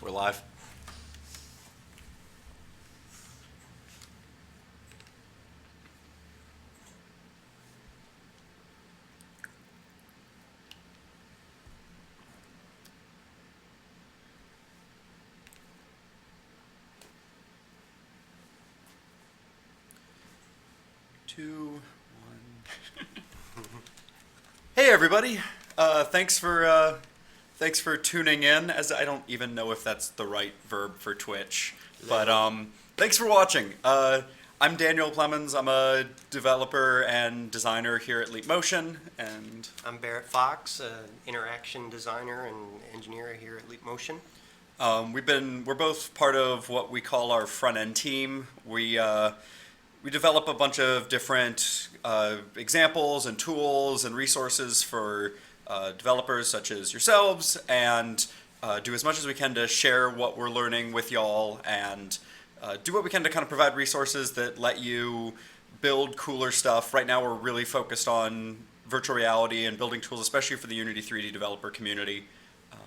We're live. Two, one. Hey everybody! Thanks for tuning in. As I don't even know if that's the right verb for Twitch, but thanks for watching. I'm Daniel Clemens. I'm a developer and designer here at Leap Motion, and I'm Barrett Fox, an interaction designer and engineer here at Leap Motion. we're both part of what we call our front end team. We develop a bunch of different examples and tools and resources for developers such as yourselves, and do as much as we can to share what we're learning with y'all, and do what we can to kind of provide resources that let you build cooler stuff. Right now we're really focused on virtual reality and building tools, especially for the Unity 3D developer community.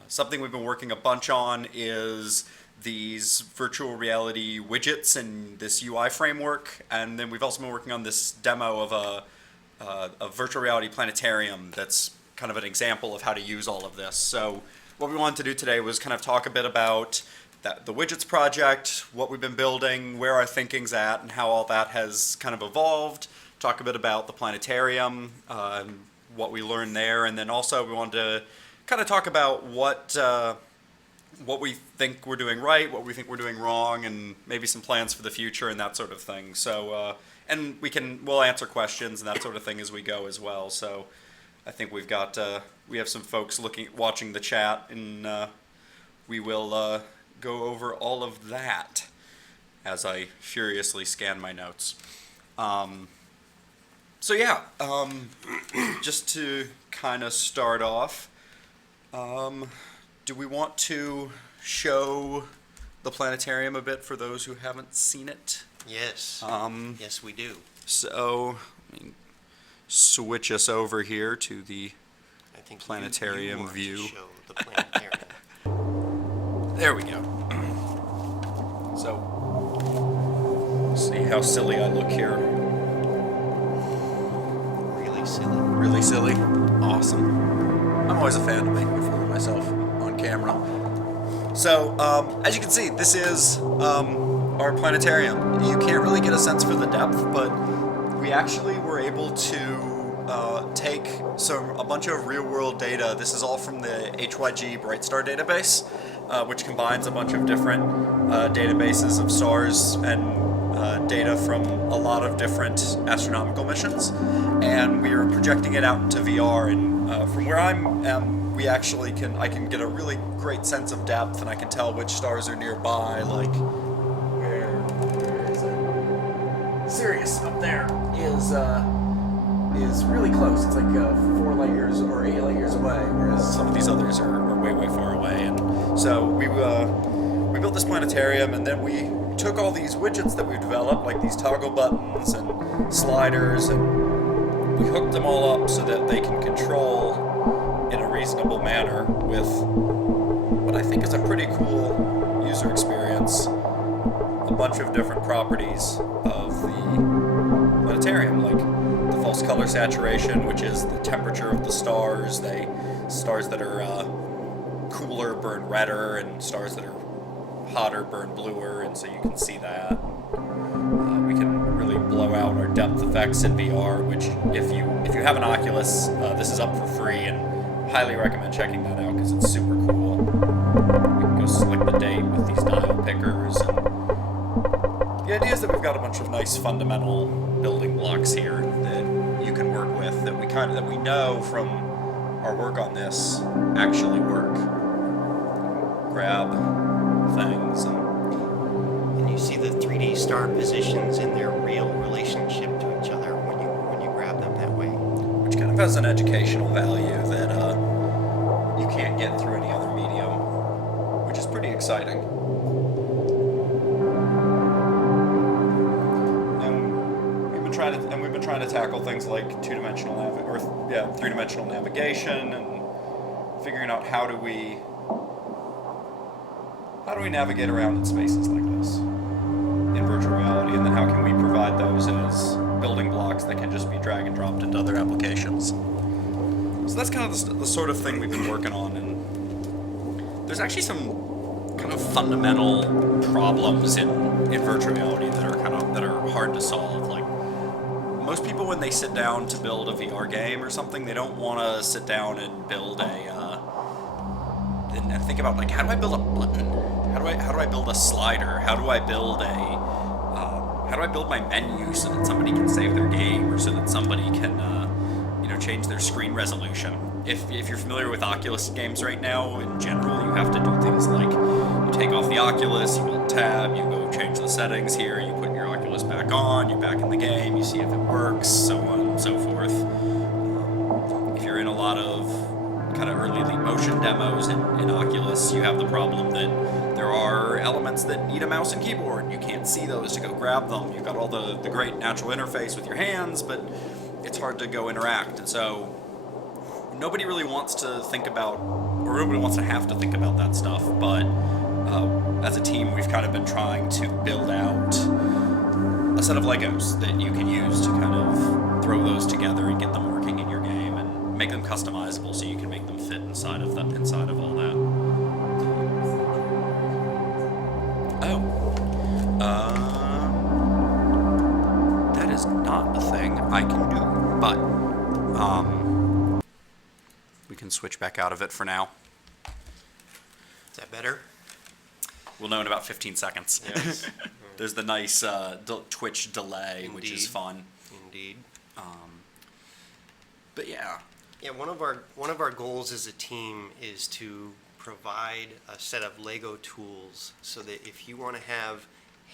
Something we've been working a bunch on is these virtual reality widgets and this UI framework, and then we've also been working on this demo of a virtual reality planetarium that's kind of an example of how to use all of this. So what we wanted to do today was kind of talk a bit about the widgets project, what we've been building, where our thinking's at, and how all that has kind of evolved. Talk a bit about the planetarium, what we learned there, and then also we wanted to kind of talk about what we think we're doing right, what we think we're doing wrong, and maybe some plans for the future and that sort of thing. So, and we'll answer questions and that sort of thing as we go as well. So, I think we have some folks watching the chat, and we will go over all of that as I furiously scan my notes. So yeah, just to kind of start off. Do we want to show the planetarium a bit for those who haven't seen it? Yes. Yes, we do. So, let me switch us over here to the planetarium view. To show the planetarium. There we go. So, see how silly I look here. Really silly. Really silly? Awesome. I'm always a fan of making a fool of myself on camera. So, as you can see, this is our planetarium. You can't really get a sense for the depth, but we actually were able to take a bunch of real-world data. This is all from the HYG BrightStar database, which combines a bunch of different databases of stars and data from a lot of different astronomical missions, and we are projecting it out into VR. And from where I can get a really great sense of depth, and I can tell which stars are nearby. Like where is it? Sirius up there is really close. It's like 4 light years or 8 light years away, whereas some of these others are way far away. And so we built this planetarium, and then we took all these widgets that we've developed, like these toggle buttons and sliders, and we hooked them all up so that they can control in a reasonable manner with what I think is a pretty cool user experience, a bunch of different properties of the planetarium, like the false color saturation, which is the temperature of the stars. Stars that are cooler burn redder, and stars that are hotter burn bluer, and so you can see that. We can really blow out our depth effects in VR, which if you have an Oculus, this is up for free, and highly recommend checking that out because it's super cool. We can go select the date with these dial pickers, and the idea is that we've got a bunch of nice fundamental building blocks here that you can work with, that we know from our work on this actually work. Grab things, and you see the 3D star positions in their real relationship to each other when you grab them that way, which kind of has an educational value that you can't get through any other medium, which is pretty exciting. And we've been trying to tackle things like three-dimensional navigation, and figuring out how do we how do we navigate around in spaces like this in virtual reality, and then how can we provide those as building blocks that can just be drag and dropped into other applications. So that's kind of the sort of thing we've been working on, and there's actually some kind of fundamental problems in virtual reality that are hard to solve. Like, most people, when they sit down to build a VR game or something, they don't want to sit down and build and think about, like, how do I build a button? How do I build a slider? How do I build my menu so that somebody can save their game, or so that somebody can change their screen resolution? If you're familiar with Oculus games right now, in general, you have to do things like you take off the Oculus, you hold tab, you go change the settings here, you put your Oculus back on, you're back in the game, you see if it works, so on and so forth. If you're in a lot of kind of early lead motion demos in Oculus, you have the problem that there are elements that need a mouse and keyboard. You can't see those to go grab them. You've got all the great natural interface with your hands, but it's hard to go interact. And so nobody really wants to think about, or nobody wants to have to think about that stuff. But as a team, we've kind of been trying to build out a set of Legos that you can use to kind of throw those together and get them working in your game and make them customizable so you can make them fit inside of all that. That is not a thing I can do, but we can switch back out of it for now. Is that better? We'll know in about 15 seconds. Yes. There's the nice Twitch delay, Indeed. which is fun. Indeed. But yeah. Yeah, one of our goals as a team is to provide a set of Lego tools so that if you want to have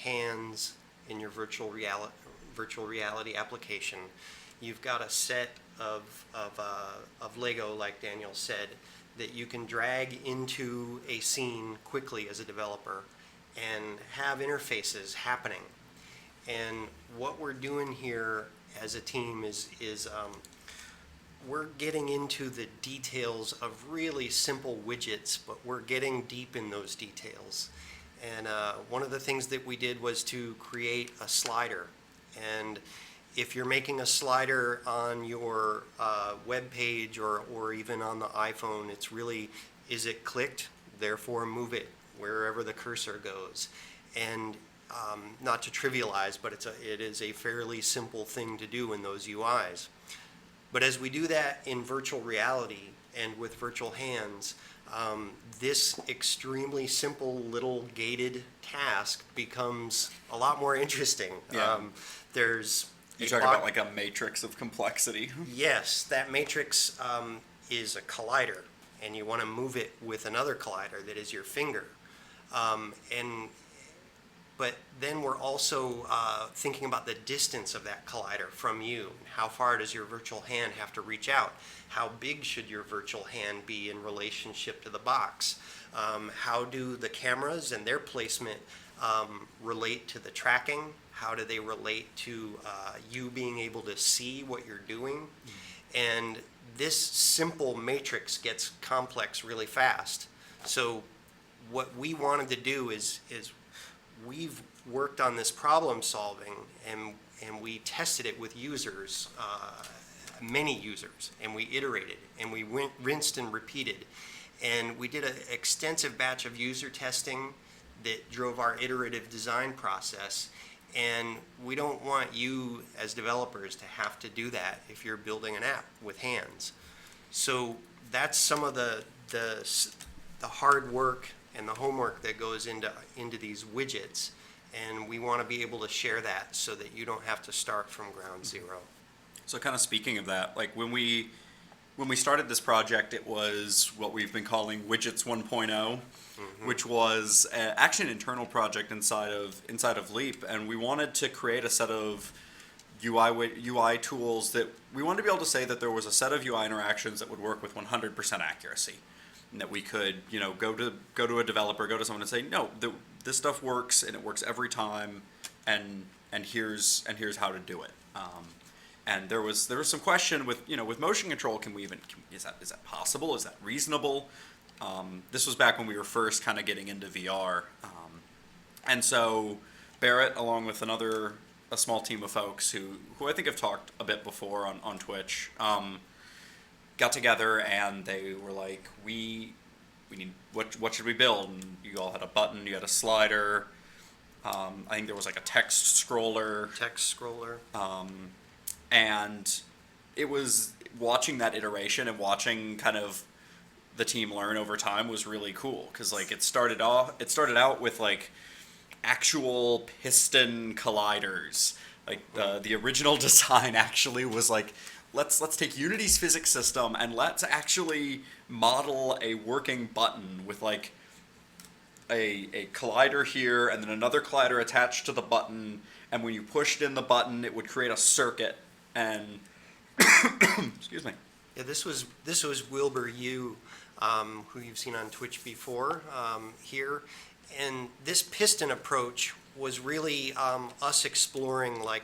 hands in your virtual reality application, you've got a set of Lego, like Daniel said, that you can drag into a scene quickly as a developer and have interfaces happening. And what we're doing here as a team is we're getting into the details of really simple widgets, but we're getting deep in those details. And one of the things that we did was to create a slider. And if you're making a slider on your web page or even on the iPhone, it's really, is it clicked? Therefore, move it wherever the cursor goes. And not to trivialize, but it is a fairly simple thing to do in those UIs. But as we do that in virtual reality and with virtual hands, this extremely simple little gated task becomes a lot more interesting. Yeah. You talk about like a matrix of complexity. Yes, that matrix is a collider, and you want to move it with another collider that is your finger. But then we're also thinking about the distance of that collider from you. How far does your virtual hand have to reach out? How big should your virtual hand be in relationship to the box? How do the cameras and their placement relate to the tracking? How do they relate to you being able to see what you're doing? And this simple matrix gets complex really fast. So what we wanted to do is we've worked on this problem solving, and we tested it with users, many users, and we iterated, and we rinsed and repeated. And we did an extensive batch of user testing that drove our iterative design process. And we don't want you as developers to have to do that if you're building an app with hands. So that's some of the hard work and the homework that goes into these widgets, and we want to be able to share that so that you don't have to start from ground zero. So kind of speaking of that, like when we started this project, it was what we've been calling Widgets 1.0, which was actually an internal project inside of Leap, and we wanted to create a set of UI tools that we wanted to be able to say that there was a set of UI interactions that would work with 100% accuracy. And that we could, go to a developer, go to someone and say, no, this stuff works and it works every time, and here's how to do it. And there was some question with motion control. Is that possible? Is that reasonable? This was back when we were first kind of getting into VR. And so Barrett, along with a small team of folks who I think have talked a bit before on Twitch, got together and they were like, we need, what should we build? And you all had a button, you had a slider, I think there was like a text scroller. And it was watching that iteration and watching kind of the team learn over time was really cool, because like it started out with like actual piston colliders. Like the original design actually was like, let's take Unity's physics system and let's actually model a working button with like a collider here and then another collider attached to the button, and when you pushed in the button it would create a circuit. And excuse me. Yeah, this was Wilbur Yu, who you've seen on Twitch before, here. And this piston approach was really us exploring like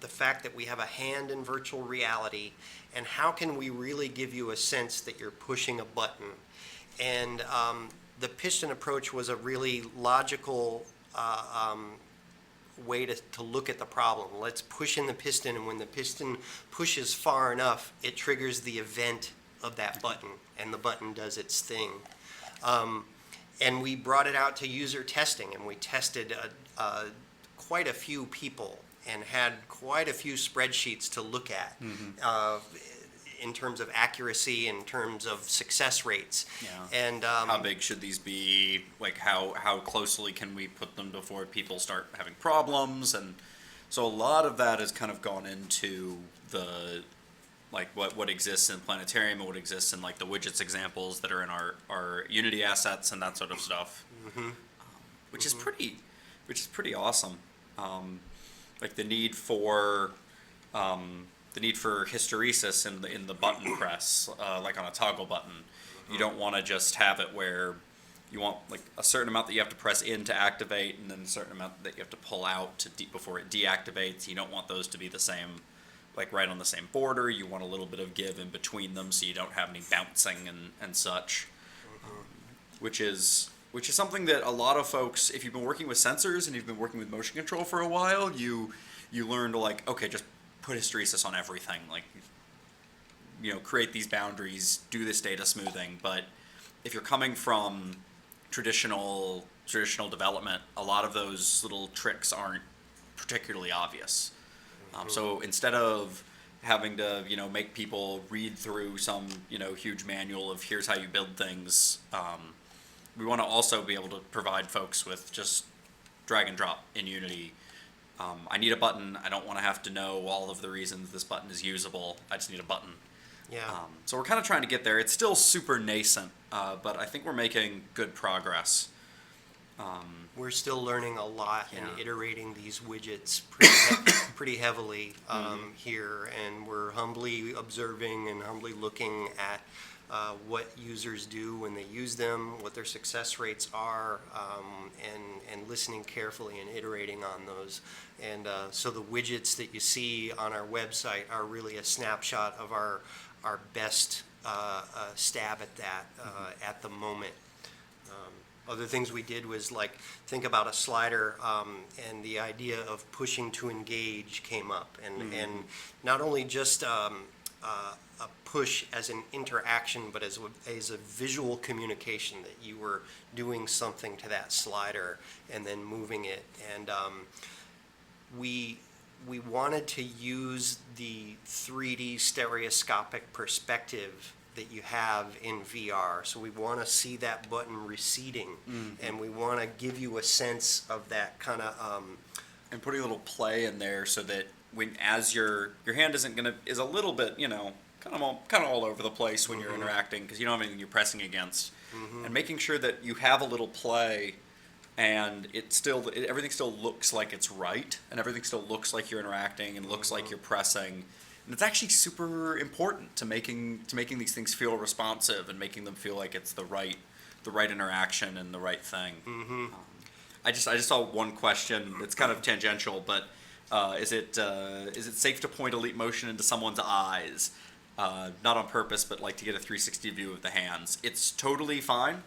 the fact that we have a hand in virtual reality, and how can we really give you a sense that you're pushing a button. And the piston approach was a really logical way to look at the problem. Let's push in the piston, and when the piston pushes far enough, it triggers the event of that button, and the button does its thing. And we brought it out to user testing, and we tested quite a few people and had quite a few spreadsheets to look at. In terms of accuracy, in terms of success rates. Yeah. And how big should these be? Like how closely can we put them before people start having problems? And so a lot of that has kind of gone into the like what exists in Planetarium and what exists in like the widgets examples that are in our Unity assets and that sort of stuff. Which is pretty awesome. Like the need for hysteresis in the button press, like on a toggle button. You don't want to just have it where you want like a certain amount that you have to press in to activate, and then a certain amount that you have to pull out before it deactivates. You don't want those to be the same, like right on the same border. You want a little bit of give in between them, so you don't have any bouncing and such. Which is something that a lot of folks, if you've been working with sensors and you've been working with motion control for a while, you learn to like, okay, just put hysteresis on everything, like, you know, create these boundaries, do this data smoothing. But if you're coming from traditional development, a lot of those little tricks aren't particularly obvious. So instead of having to, you know, make people read through some, you know, huge manual of here's how you build things, we want to also be able to provide folks with just drag and drop in Unity. I need a button. I don't want to have to know all of the reasons this button is usable. I just need a button. yeah. So we're kind of trying to get there. It's still super nascent, but I think we're making good progress. We're still learning a lot and Yeah. iterating these widgets pretty heavily here, and we're humbly observing and humbly looking at what users do when they use them, what their success rates are, and listening carefully and iterating on those. And so the widgets that you see on our website are really a snapshot of our best stab at that at the moment. Other things we did was like think about a slider, and the idea of pushing to engage came up, and not only just a push as an interaction, but as a visual communication that you were doing something to that slider and then moving it. And we wanted to use the 3D stereoscopic perspective that you have in VR. So we want to see that button receding, and we want to give you a sense of that kind of And putting a little play in there so that as your hand is a little bit, you know, kind of all over the place when you're interacting, because you don't have anything you're pressing against, and making sure that you have a little play, and everything still looks like it's right, and everything still looks like you're interacting and looks like you're pressing. And it's actually super important to making these things feel responsive and making them feel like it's the right interaction and the right thing. I just saw one question. It's kind of tangential, but is it safe to point Elite Motion into someone's eyes? not on purpose, but like to get a 360 view of the hands. It's totally fine.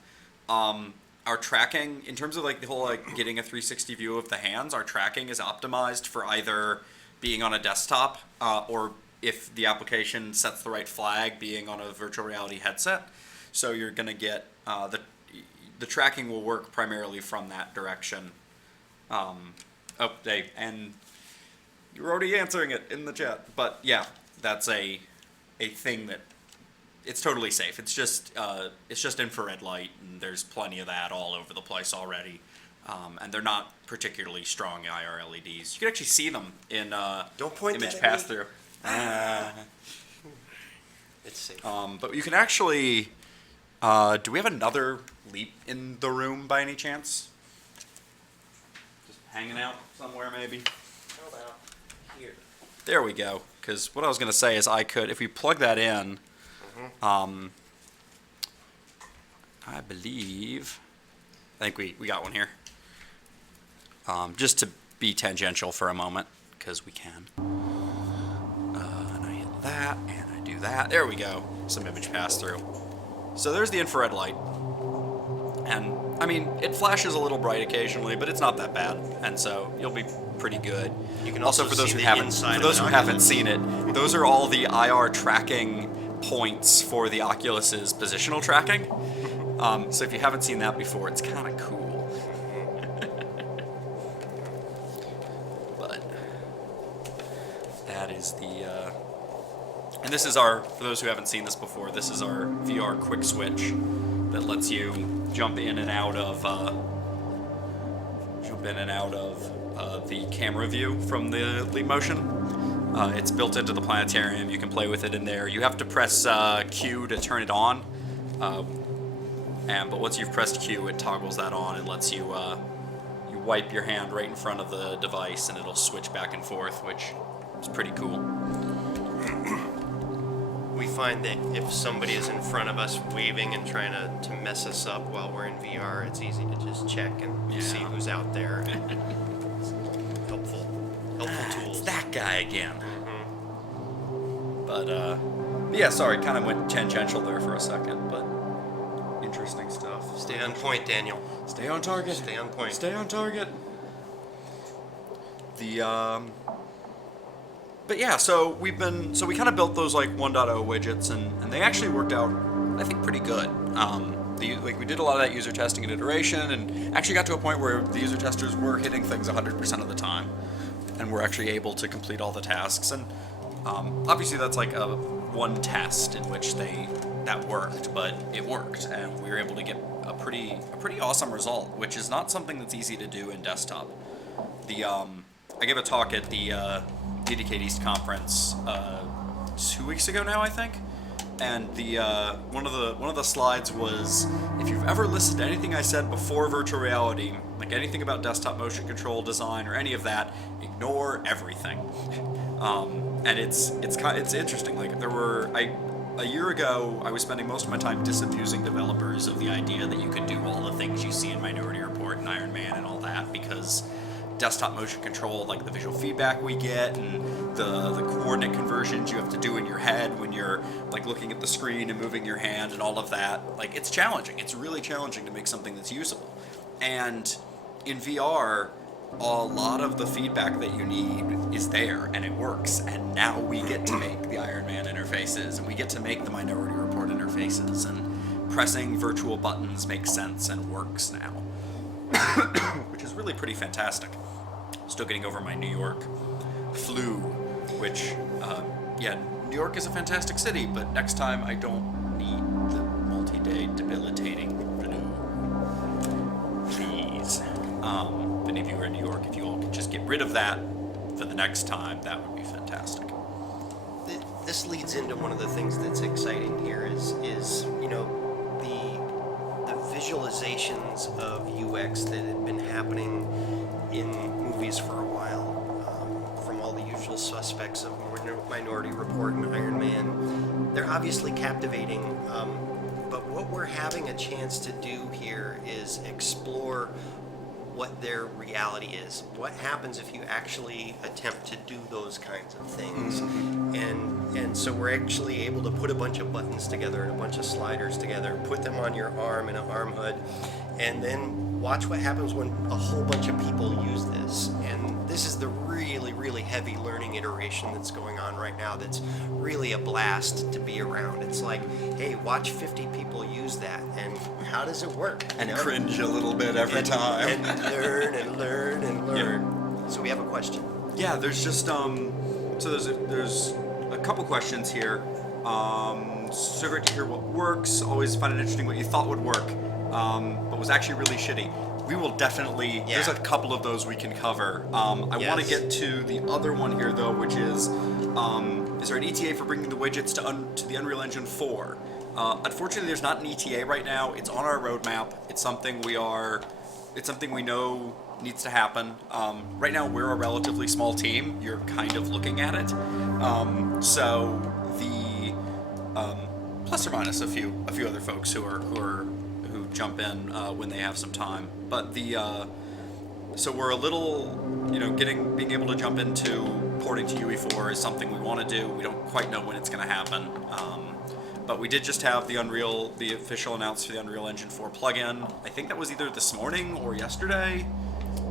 Our tracking, in terms of like the whole like getting a 360 view of the hands, our tracking is optimized for either being on a desktop or if the application sets the right flag, being on a virtual reality headset. So you're going to get the tracking will work primarily from that direction. And you're already answering it in the chat, but yeah, that's a thing that it's totally safe. It's just infrared light, and there's plenty of that all over the place already. And they're not particularly strong IR LEDs. You can actually see them in Don't point image that at pass me. through. It's safe. But you can actually. Do we have another leap in the room by any chance? Just hanging out somewhere, maybe. How about here? There we go. Because what I was going to say is I could, if we plug that in, I think we got one here. Just to be tangential for a moment, because we can. And I hit that, and I do that. There we go. Some image pass through. So there's the infrared light. And, I mean, it flashes a little bright occasionally, but it's not that bad. And so you'll be pretty good. You can Also, also for those see who the haven't, inside for of those an who haven't Oculus. seen it, those are all the IR tracking points for the Oculus's positional tracking. So if you haven't seen that before, it's kind of cool. But that is the, and this is our, for those who haven't seen this before, this is our VR quick switch that lets you jump in and out of the camera view from the Leap Motion. It's built into the Planetarium. You can play with it in there. You have to press Q to turn it on. But once you've pressed Q, it toggles that on and lets you you wipe your hand right in front of the device, and it'll switch back and forth, which is pretty cool. We find that if somebody is in front of us waving and trying to mess us up while we're in VR, it's easy to just check and see who's out there. Helpful tools. It's that guy again. But yeah, sorry, kind of went tangential there for a second, but interesting stuff. Stay on point, Daniel. Stay on target. Stay on point. Stay on target. But yeah, so we kind of built those like 1.0 widgets, and they actually worked out, I think, pretty good. We did a lot of that user testing and iteration, and actually got to a point where the user testers were hitting things 100% of the time, and were actually able to complete all the tasks. And obviously, that's like one test in which that worked, but it worked, and we were able to get a pretty awesome result, which is not something that's easy to do in desktop. I gave a talk at the Dedicate East conference 2 weeks ago now, I think, and one of the slides was, if you've ever listened to anything I said before virtual reality, like anything about desktop motion control design or any of that, ignore everything. And it's interesting. Like a year ago, I was spending most of my time disabusing developers of the idea that you could do all the things you see in Minority Report and Iron Man and all that, because desktop motion control, like the visual feedback we get and the coordinate conversions you have to do in your head when you're like looking at the screen and moving your hand and all of that, like it's challenging. It's really challenging to make something that's usable. And in VR, a lot of the feedback that you need is there, and it works. And now we get to make the Iron Man interfaces, and we get to make the Minority Report interfaces, and pressing virtual buttons makes sense and works now, which is really pretty fantastic. Still getting over my New York flu, which, New York is a fantastic city, but next time I don't need the multi-day debilitating flu. Please. If any of you are in New York, if you all could just get rid of that for the next time, that would be fantastic. This leads into one of the things that's exciting here is the visualizations of UX that have been happening in movies for a while, from all the usual suspects of Minority Report and Iron Man. They're obviously captivating, but what we're having a chance to do here is explore what their reality is. What happens if you actually attempt to do those kinds of things? And so we're actually able to put a bunch of buttons together and a bunch of sliders together, put them on your arm in an Arm HUD, and then watch what happens when a whole bunch of people use this. And this is the really, really heavy learning iteration that's going on right now that's really a blast to be around. It's like, hey, watch 50 people use that, and how does it work? And cringe a little bit every time. And learn and learn and learn. So we have a question. Yeah, there's just there's a couple questions here. So great to hear what works. Always find it interesting what you thought would work, but was actually really shitty. We will definitely. Yeah. There's a couple of those we can cover. I want to get to the other one here though, which is there an ETA for bringing the widgets to the Unreal Engine 4? Unfortunately, there's not an ETA right now. It's on our roadmap. It's something we know needs to happen. Right now, we're a relatively small team. You're kind of looking at it. So the plus or minus a few other folks who jump in when they have some time. But so we're a little, being able to jump into porting to UE4 is something we want to do. We don't quite know when it's going to happen. But we did just have the official announcement for the Unreal Engine 4 plugin. I think that was either this morning or yesterday.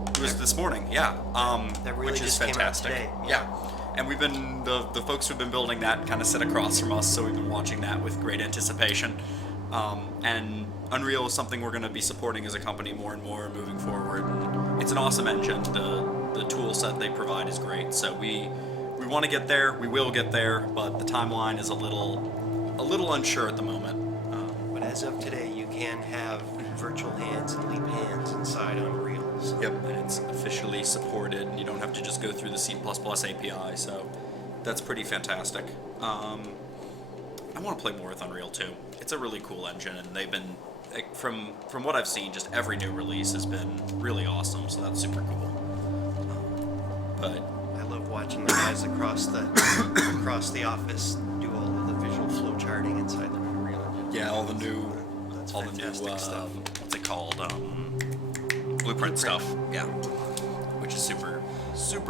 It was this morning, yeah. That really which is just came out fantastic. today. Yeah. And we've been, the folks who've been building that kind of sit across from us, so we've been watching that with great anticipation. And Unreal is something we're going to be supporting as a company more and more moving forward. And it's an awesome engine. The tool set they provide is great. So we want to get there. We will get there, but the timeline is a little unsure at the moment. But as of today, you can have virtual hands and leap hands inside Unreals. Yep, and it's officially supported. You don't have to just go through the C++ API, so that's pretty fantastic. I want to play more with Unreal too. It's a really cool engine, and they've been, from what I've seen, just every new release has been really awesome. So that's super cool. But I love watching the guys across the office do all of the visual flow charting inside the Unreal Engine. yeah, all the new fantastic stuff. What's it called? Blueprint stuff. Yeah, which is super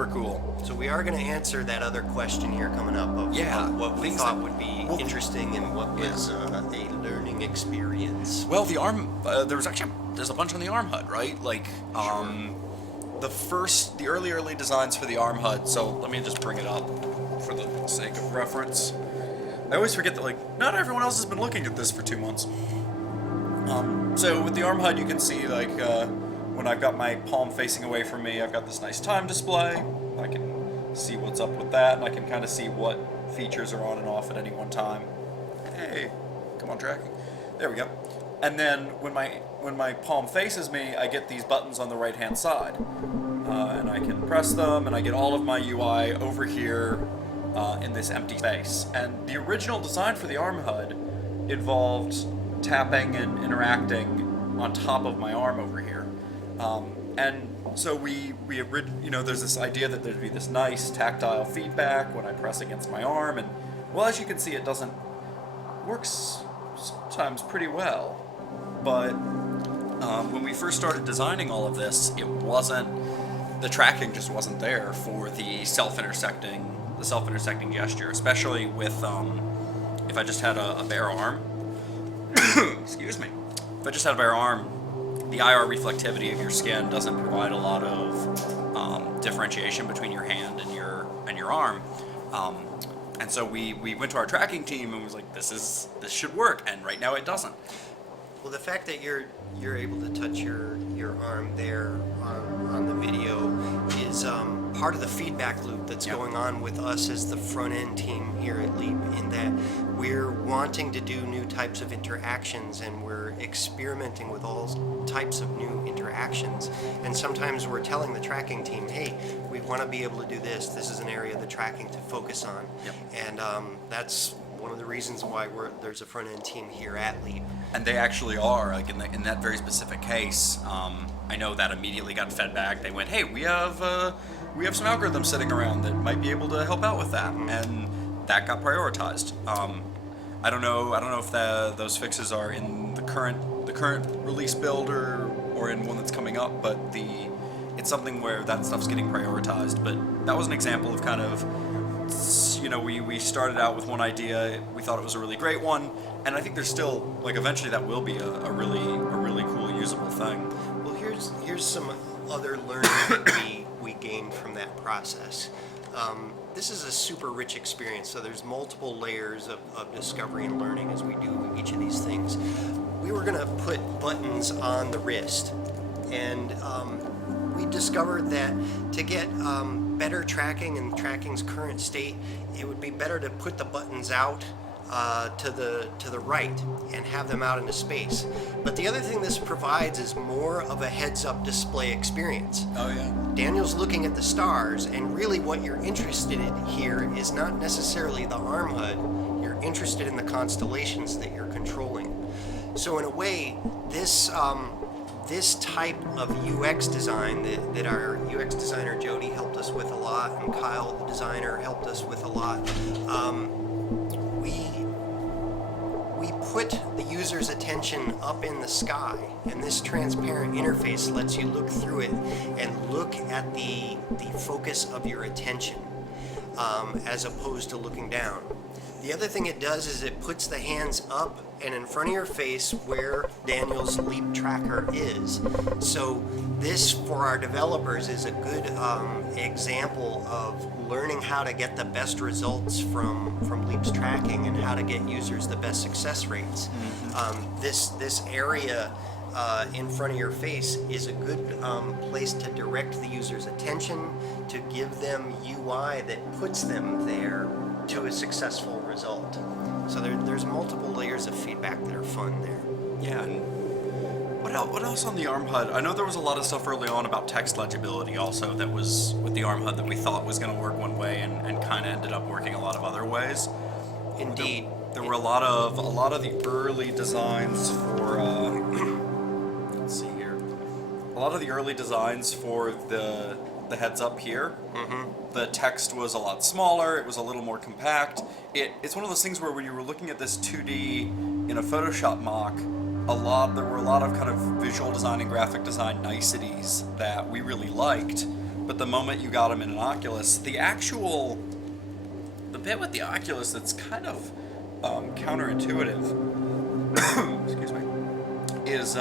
cool. So we are going to answer that other question here coming up of what we thought would be interesting and what was a learning experience. Well, the ARM, there's a bunch on the ARM HUD, right? Like, the early designs for the ARM HUD. So let me just bring it up for the sake of reference. I always forget that, like, not everyone else has been looking at this for 2 months. So with the ARM HUD, you can see, like, when I've got my palm facing away from me, I've got this nice time display. I can see what's up with that, and I can kind of see what features are on and off at any one time. Hey, come on, tracking. There we go. And then when my palm faces me, I get these buttons on the right-hand side. And I can press them, and I get all of my UI over here in this empty space. And the original design for the ARM HUD involved tapping and interacting on top of my arm over here. And so there's this idea that there'd be this nice tactile feedback when I press against my arm, and well, as you can see, it works sometimes pretty well. But when we first started designing all of this, the tracking just wasn't there for the self-intersecting gesture, especially with if I just had a bare arm. Excuse me. If I just had a bare arm, the IR reflectivity of your skin doesn't provide a lot of differentiation between your hand and your arm. And so we went to our tracking team and was like, this should work, and right now it doesn't. Well, the fact that you're able to touch your arm there on the video is part of the feedback loop that's going on with us as the front end team here at Leap, in that we're wanting to do new types of interactions, and we're experimenting with all types of new interactions. And sometimes we're telling the tracking team, hey, we want to be able to do this. This is an area of the tracking to focus on. Yep. And that's one of the reasons why there's a front end team here at Leap. And they actually are, like in that very specific case. I know that immediately got fed back. They went, hey, we have some algorithms sitting around that might be able to help out with that, and that got prioritized. I don't know if those fixes are in the current release build or or in one that's coming up, but it's something where that stuff's getting prioritized. But that was an example of kind of, we started out with one idea, we thought it was a really great one, and I think there's still, eventually that will be a really cool usable thing. Well, here's some other learning that we gained from that process. This is a super rich experience, so there's multiple layers of discovery and learning as we do each of these things. We were going to put buttons on the wrist, and we discovered that to get better tracking in tracking's current state, it would be better to put the buttons out to the right and have them out into space. But the other thing this provides is more of a heads-up display experience. Oh yeah. Daniel's looking at the stars, and really what you're interested in here is not necessarily the Arm HUD. You're interested in the constellations that you're controlling. So in a way, this type of UX design that our UX designer Jody helped us with a lot, and Kyle, the designer, helped us with a lot. We put the user's attention up in the sky, and this transparent interface lets you look through it and look at the focus of your attention as opposed to looking down. The other thing it does is it puts the hands up and in front of your face where Daniel's leap tracker is. So this, for our developers, is a good example of learning how to get the best results from leaps tracking and how to get users the best success rates. This area in front of your face is a good place to direct the user's attention, to give them UI that puts them there to a successful result. So there's multiple layers of feedback that are fun there. Yeah, and what else on the Arm HUD? I know there was a lot of stuff early on about text legibility also that was with the Arm HUD that we thought was going to work one way and kind of ended up working a lot of other ways. Indeed. There were a lot of the early designs for let's see here. A lot of the early designs for the heads up here. Mm-hmm. The text was a lot smaller. It was a little more compact. It's one of those things where when you were looking at this 2D in a Photoshop mock, there were a lot of kind of visual design and graphic design niceties that we really liked. But the moment you got them in an Oculus, the bit with the Oculus that's kind of counterintuitive, excuse me, is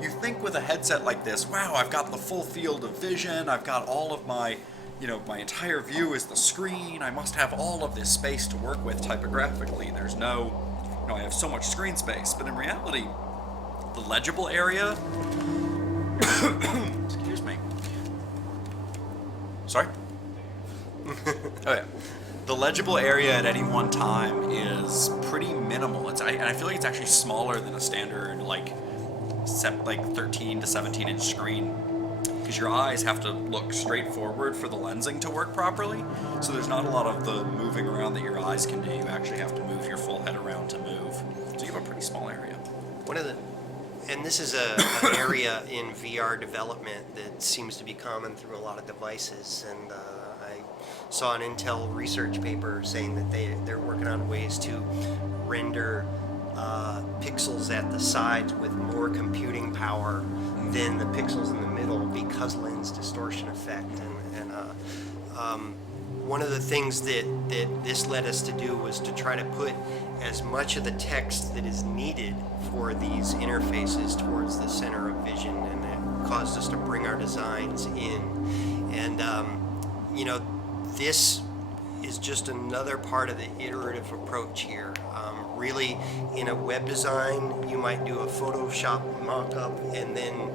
you think with a headset like this, wow, I've got the full field of vision, I've got all of my entire view is the screen, I must have all of this space to work with typographically. There's I have so much screen space. But in reality, the legible area, excuse me. Sorry? Oh yeah. The legible area at any one time is pretty minimal. And I feel like it's actually smaller than a standard, 13 to 17 inch screen, because your eyes have to look straight forward for the lensing to work properly. So there's not a lot of the moving around that your eyes can do. You actually have to move your full head around to move. So you have a pretty small area. And this is an area in VR development that seems to be common through a lot of devices. And I saw an Intel research paper saying that they're working on ways to render pixels at the sides with more computing power than the pixels in the middle because lens distortion effect. And one of the things that this led us to do was to try to put as much of the text that is needed for these interfaces towards the center of vision, and it caused us to bring our designs in. And this is just another part of the iterative approach here. Really, in a web design, you might do a Photoshop mock-up and then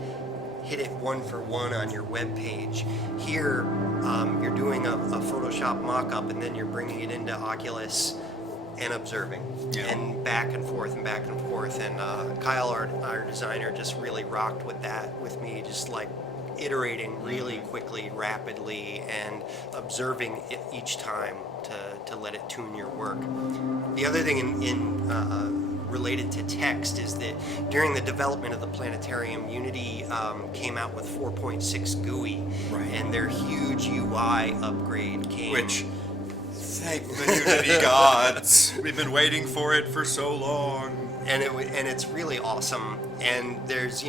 hit it one for one on your web page. Here, you're doing a Photoshop mock-up and then you're bringing it into Oculus and observing, and back and forth and back and forth. And Kyle, our designer, just really rocked with that with me, just iterating really quickly, rapidly, and observing it each time to let it tune your work. The other thing related to text is that during the development of the Planetarium, Unity came out with 4.6 GUI, right. And their huge UI upgrade came. Which, thank the Unity gods, we've been waiting for it for so long. And it's really awesome. And there's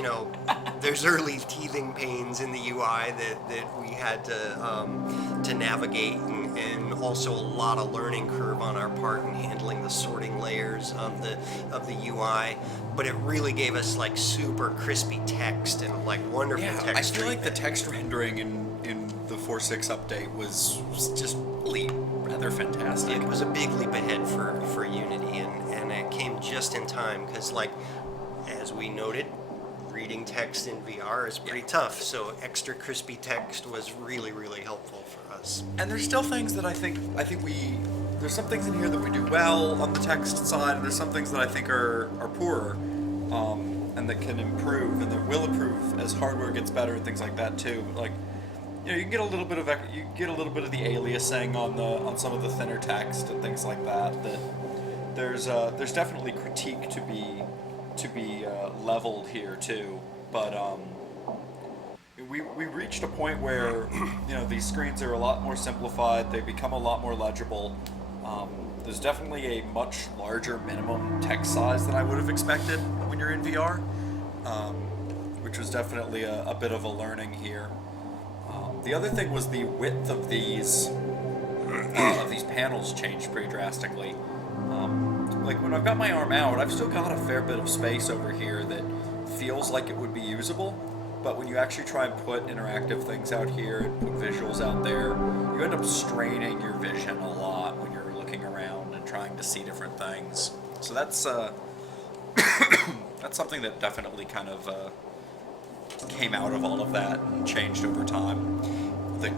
there's early teething pains in the UI that we had to navigate, and also a lot of learning curve on our part in handling the sorting layers of the UI. But it really gave us like super crispy text and like wonderful Yeah, text. I feel like the treatment. text rendering in the 4.6 update was just really rather fantastic. It was a big leap ahead for Unity, and it came just in time because, like, as we noted, reading text in VR is pretty tough. So extra crispy text was really, really helpful for us. And there's still things that I think there's some things in here that we do well on the text side, and there's some things that I think are poorer, and that can improve and that will improve as hardware gets better and things like that too. Like, you know, you get a little bit of the aliasing on some of the thinner text and things like that. That there's definitely critique to be leveled here too. But we reached a point where these screens are a lot more simplified. They become a lot more legible. There's definitely a much larger minimum text size than I would have expected when you're in VR, which was definitely a bit of a learning here. The other thing was the width of these panels changed pretty drastically. Like when I've got my arm out, I've still got a fair bit of space over here that feels like it would be usable. But when you actually try and put interactive things out here and put visuals out there, you end up straining your vision a lot when you're looking around and trying to see different things. So that's that's something that definitely kind of came out of all of that and changed over time.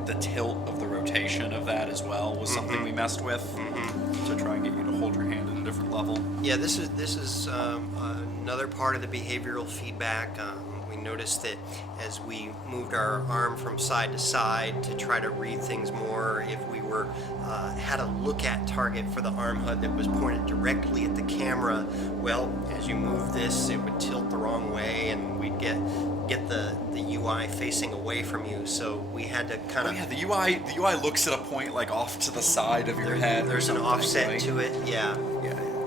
The tilt of the rotation of that as well was something we messed with to try and get you to hold your hand at a different level. Yeah, this is another part of the behavioral feedback. We noticed that as we moved our arm from side to side to try to read things more, if we were had a look at target for the arm HUD that was pointed directly at the camera, well, as you move this, it would tilt the wrong way, and we'd get the UI facing away from you. So we had to kind of the UI looks at a point like off to the side of your head. There's an offset right? to it, yeah.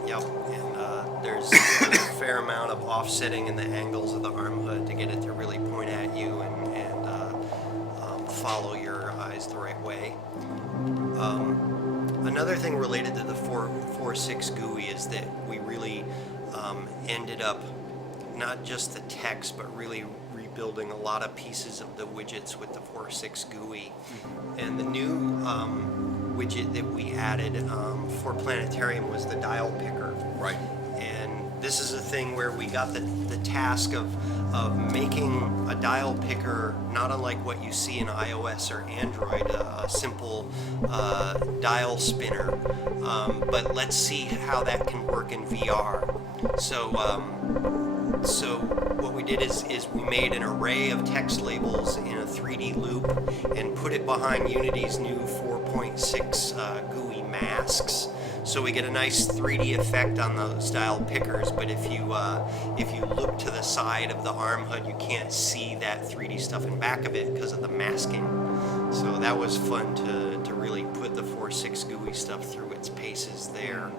Yep, and there's a fair amount of offsetting in the angles of the arm HUD to get it to really point at you and follow your eyes the right way. Another thing related to the 4.6 GUI is that we really ended up not just the text, but really rebuilding a lot of pieces of the widgets with the 4.6 GUI. And the new widget that we added for Planetarium was the dial picker. Right. And this is a thing where we got the task of making a dial picker not unlike what you see in iOS or Android, a simple dial spinner. But let's see how that can work in VR. So what we did is we made an array of text labels in a 3D loop and put it behind Unity's new 4.6 GUI masks. So we get a nice 3D effect on those dial pickers, but if you look to the side of the arm HUD, you can't see that 3D stuff in back of it because of the masking. So that was fun to really put the 4.6 GUI stuff through its paces there.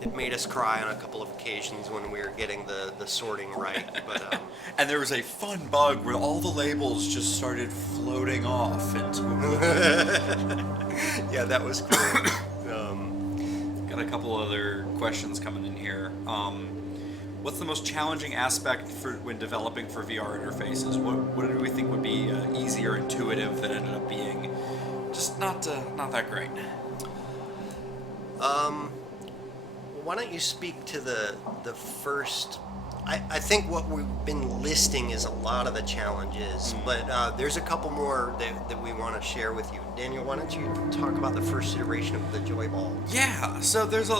It made us cry on a couple of occasions when we were getting the sorting right. But and there was a fun bug where all the labels just started floating off into yeah, that was cool. Got a couple other questions coming in here. What's the most challenging aspect when developing for VR interfaces? What do we think would be easy or intuitive that ended up being just not that great? Why don't you speak to the first? I think what we've been listing is a lot of the challenges, but there's a couple more that we want to share with you. Daniel, why don't you talk about the first iteration of the Joy Ball? Yeah, so there's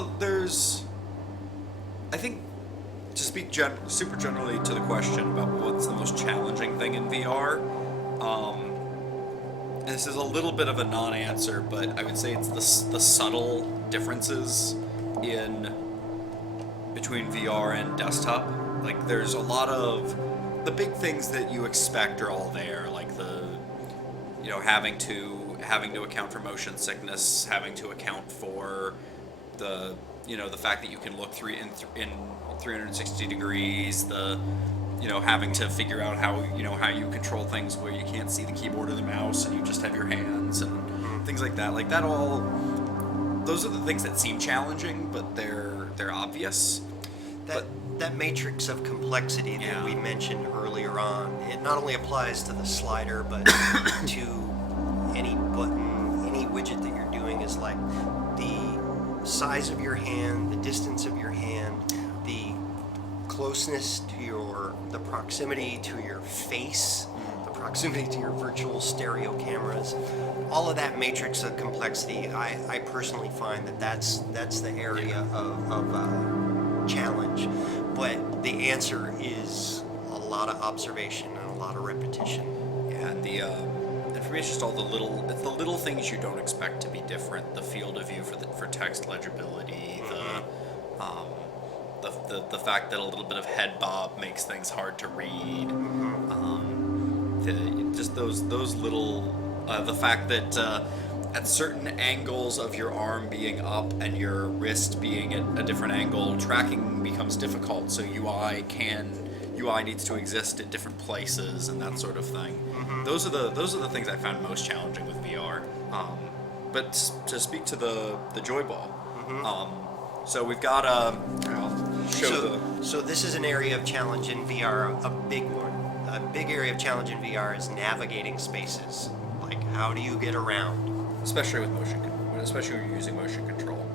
I think, to speak super generally to the question about what's the most challenging thing in VR, and this is a little bit of a non-answer, but I would say it's the subtle differences between VR and desktop. Like, there's a lot of the big things that you expect are all there, like having to account for motion sickness, having to account for the fact that you can look in 360 degrees, the having to figure out how you control things where you can't see the keyboard or the mouse and you just have your hands and things like that. Like that all. Those are the things that seem challenging, but they're obvious. That matrix of complexity that we mentioned earlier on, it not only applies to the slider, but to any button, any widget that you're doing, is like the size of your hand, the distance of your hand, the closeness to the proximity to your face, the proximity to your virtual stereo cameras. All of that matrix of complexity, I personally find that's the area of challenge. But the answer is a lot of observation and a lot of repetition. Yeah, and for me, it's just all the little things you don't expect to be different. The field of view for text legibility, the fact that a little bit of head bob makes things hard to read. Just those little, the fact that at certain angles of your arm being up and your wrist being at a different angle, tracking becomes difficult. So UI needs to exist at different places and that sort of thing. Those are the things I found most challenging with VR. But to speak to the Joy Ball, so we've got I'll show So this is an area of challenge in VR, a big one. A big area of challenge in VR is navigating spaces. Like, how do you get around? especially when you're using motion control.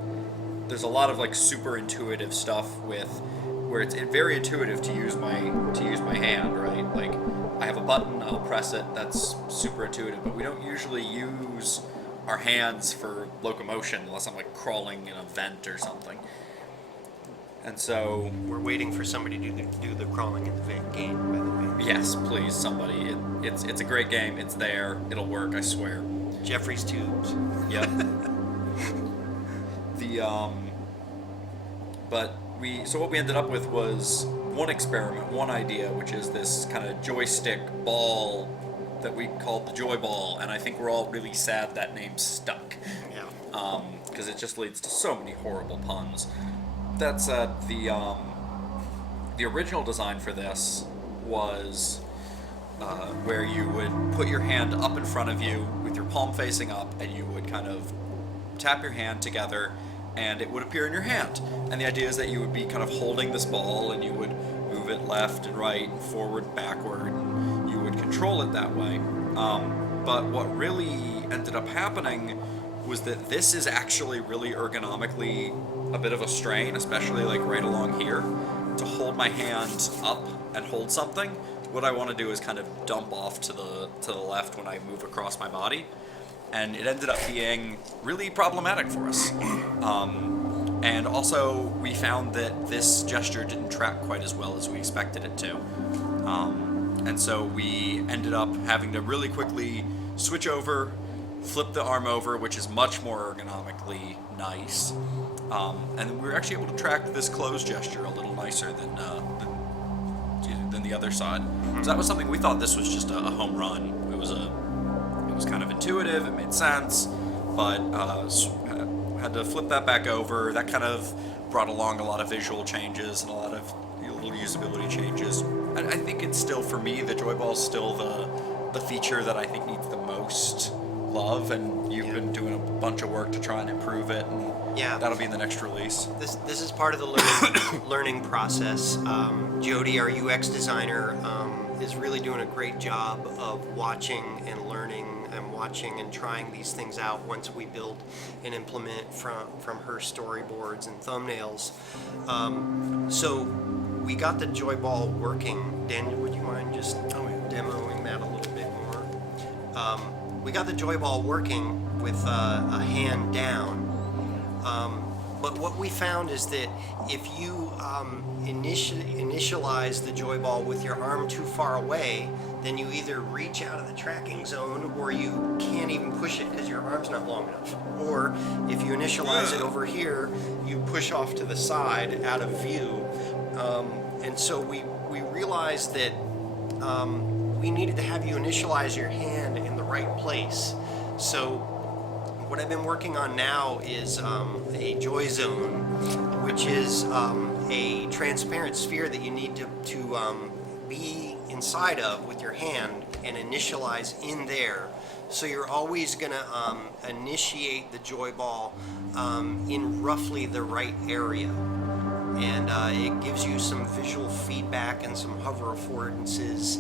There's a lot of like super intuitive stuff where it's very intuitive to use my hand, right? Like I have a button, I'll press it, that's super intuitive, but we don't usually use our hands for locomotion unless I'm like crawling in a vent or something. And so We're waiting for somebody to do the crawling in the vent game, by the way. yes, please, somebody. It's a great game. It's there. It'll work, I swear. Jeffrey's Tubes. Yep. So what we ended up with was one experiment, one idea, which is this kind of joystick ball that we called the Joy Ball, and I think we're all really sad that name stuck. Yeah. Because it just leads to so many horrible puns. That said, the original design for this was where you would put your hand up in front of you with your palm facing up, and you would kind of tap your hand together, and it would appear in your hand. And the idea is that you would be kind of holding this ball, and you would move it left and right, and forward, backward, and you would control it that way. But what really ended up happening was that this is actually really ergonomically a bit of a strain, especially like right along here. To hold my hand up and hold something, what I want to do is kind of dump off to the left when I move across my body, and it ended up being really problematic for us. And also, we found that this gesture didn't track quite as well as we expected it to. And so we ended up having to really quickly switch over, flip the arm over, which is much more ergonomically nice. And we were actually able to track this close gesture a little nicer than the other side. So that was something we thought this was just a home run. It was kind of intuitive, it made sense, but had to flip that back over. That kind of brought along a lot of visual changes and a lot of little usability changes. I think it's still, for me, the Joy Ball is still the feature that I think needs the most love, and you've been doing a bunch of work to try and improve it, and that'll be in the next release. This is part of the learning process. Jody, our UX designer, is really doing a great job of watching and learning and trying these things out once we build and implement from her storyboards and thumbnails. So we got the Joy Ball working. Daniel, would you mind just demoing that a little bit more? We got the Joy Ball working with a hand down. But what we found is that if you initialize the Joy Ball with your arm too far away, then you either reach out of the tracking zone, or you can't even push it because your arm's not long enough. Or if you initialize it over here, you push off to the side out of view. And so we realized that we needed to have you initialize your hand in the right place. So what I've been working on now is a Joy Zone, which is a transparent sphere that you need to be inside of with your hand and initialize in there. So you're always going to initiate the joy ball in roughly the right area. And it gives you some visual feedback and some hover affordances.